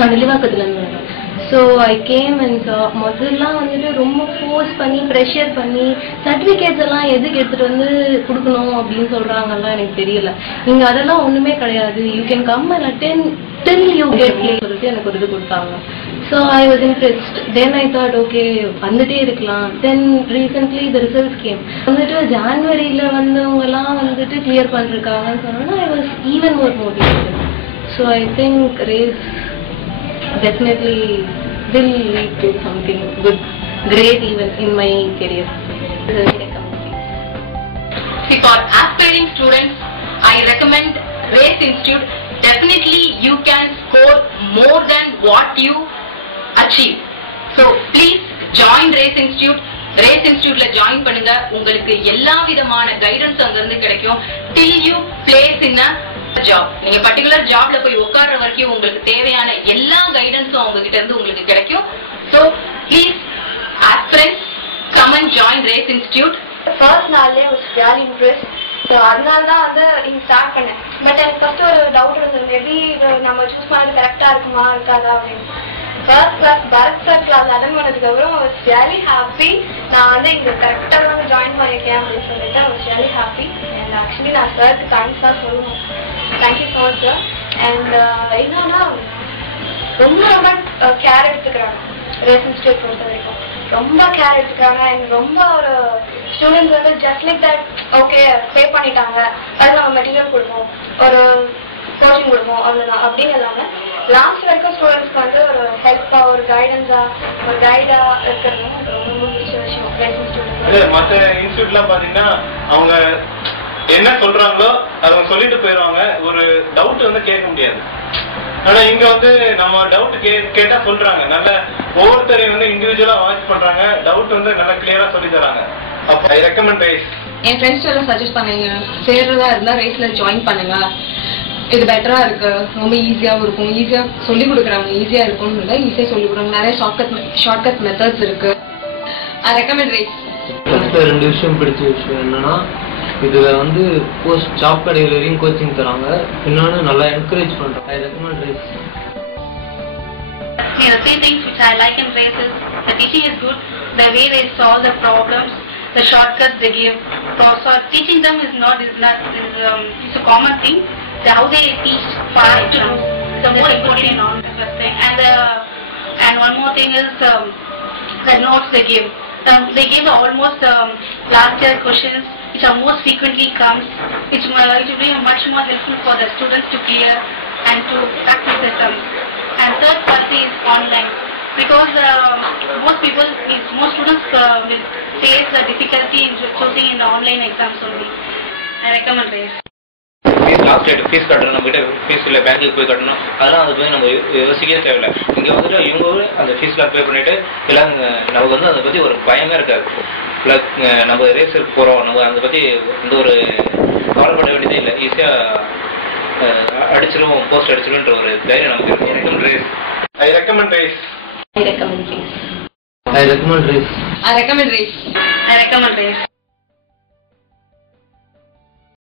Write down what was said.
நான் வில்லிவாக்கத்துலேருந்து வரேன். So I came and முதல்லாம் வந்துட்டு ரொம்ப ஃபோர்ஸ் பண்ணி ப்ரெஷர் பண்ணி சர்டிஃபிகேட்ஸ் எல்லாம் எதுக்கு எடுத்துகிட்டு வந்து கொடுக்கணும் அப்படின்னு சொல்கிறாங்கலாம் எனக்கு தெரியல. இங்கே அதெல்லாம் ஒன்றுமே கிடையாது. You can come and attend till you get play சொல்லிட்டு எனக்கு ஒரு இது கொடுத்தாங்க. So I was interest. Then I thought okay வந்துட்டே இருக்கலாம். தென் ரீசென்ட்லி த ரிசல்ட்ஸ் கேம். வந்துட்டு ஜான்வரியில் வந்தவங்கலாம் வந்துட்டு கிளியர் பண்ணிருக்காங்கன்னு சொன்னோன்னா I was even more motivated. So I think race definitely will lead to something good, great even in my career. See, for aspiring students, I recommend Race Institute. Definitely you can score more than what you achieve. So please join Race Institute. Race Institute la join பண்ணுங்க. உங்களுக்கு எல்லா விதமான guidance அங்க இருந்து கிடைக்கும். Till you place in a job. நீங்க particular ஜாப்ல போய் உட்கார்ற வரைக்கும் உங்களுக்கு தேவையான எல்லா கைடன்ஸும் அவங்க கிட்ட இருந்து உங்களுக்கு கிடைக்கும். So please aspirants come and join Race Institute. First நாள்லயே was very impressed. So அதனால தான் வந்து இங்க ஸ்டார்ட் பண்ணேன். பட் எனக்கு ஃபர்ஸ்ட் ஒரு டவுட் இருந்தது, மேபி நம்ம சூஸ் பண்ணது கரெக்டா இருக்குமா இருக்காதா அப்படின்னு. First class Bharath sir class attend பண்ணதுக்கு அப்புறம் I was really happy. நான் வந்து இங்க கரெக்டா வந்து ஜாயின் பண்ணிருக்கேன் அப்படின்னு சொல்லிட்டு I was really happy. And actually நான் சாருக்கு தேங்க்ஸ் தான் சொல்லுவேன். Thank you so much sir. And என்னன்னா ரொம்ப ரொம்ப கேர் எடுத்துக்கிறாங்க ரேஸ் இன்ஸ்டியூட் பொறுத்த வரைக்கும். ரொம்ப கேர் எடுத்துக்கிறாங்க. அண்ட் ரொம்ப ஒரு ஸ்டூடெண்ட்ஸ் வந்து ஜஸ்ட் லைக் தட் ஓகே பே பண்ணிட்டாங்க, அது நம்ம மெட்டீரியல் கொடுப்போம், ஒரு கோச்சிங் கொடுப்போம், அவ்வளோதான் அப்படின்னு இல்லாமல் லாஸ்ட் வரைக்கும் ஸ்டூடெண்ட்ஸ்க்கு வந்து ஒரு ஹெல்ப்பா ஒரு கைடன்ஸா ஒரு கைடா இருக்கிறது ரொம்ப பிடிச்ச விஷயம் ரேஸ் இன்ஸ்டியூட். மற்ற இன்ஸ்டியூட்லாம் பார்த்தீங்கன்னா அவங்க என்ன சொல்றாங்களோ அவங்க சொல்லிட்டு போயிடுவாங்க. ஒரு டவுட் வந்து கேட்க முடியாது. ஆனா இங்க வந்து நம்ம டவுட் கேட்டா சொல்றாங்க. நல்ல ஒவ்வொருத்தரையும் வந்து இண்டிவிஜுவலா வாட்ச் பண்றாங்க. டவுட் வந்து நல்லா கிளியரா சொல்லி தராங்க. அப்போ I recommend race. N friends எல்லாம் சஜஸ்ட் பண்ணுங்க, சேர்றதா இருந்தா ரேஸ்ல ஜாயின் பண்ணுங்க, இது பெட்டரா இருக்கு, ரொம்ப ஈஸியாகவும் இருக்கும், ஈஸியா சொல்லி கொடுக்குறாங்க, ஈஸியா இருக்கும்னு இல்லை, ஈஸியா சொல்லி கொடுக்குறாங்க, நிறைய ஷார்ட்கட் மெத்தட்ஸ் இருக்கு. I recommend race. ரெண்டு விஷயம் பிடிச்ச விஷயம் என்னன்னா இதுல வந்து போஸ்ட் ஜாப் கிடைக்கிற வரையும் கோச்சிங் தராங்க, இன்னொன்று நல்லா என்கரேஜ் பண்றாங்க. I recommend race. The three things which I like in Race is the teaching is good, the way they solve the problems, the shortcuts they give. So teaching them is it's a common thing. How they teach for exams, the more important on the thing. And one more thing is the notes they give. They give almost last year questions which are most frequently comes, which will be much more helpful for the students to clear and to practice the terms. And third quality is online, because most students will face the difficulty in choosing in the online exams only. I recommend Race. Fees last date fees கட்டணும், நம்மகிட்ட fees இல்லை, பேங்க்குக்கு போய் கட்டணும், அதெல்லாம் அது போய் நம்ம யோசிக்கவே தேவையில்லை. இங்கே வந்துட்டு இவங்க அந்த ஃபீஸ்லாம் பே பண்ணிவிட்டு எல்லாம் நமக்கு வந்து அதை பற்றி ஒரு பயமே இருக்காது. ப்ளஸ் நம்ம ரேஸுக்கு போகிறோம், நம்ம அதை பற்றி எந்த ஒரு கவலைப்பட வேண்டியதே இல்லை. ஈஸியாக அடிச்சிடும், போஸ்ட் அடிச்சிடும்ன்ற ஒரு தைரியம் நமக்கு இருக்கும். Race I recommend race. I recommend Race. I recommend race. I recommend race. I recommend Race.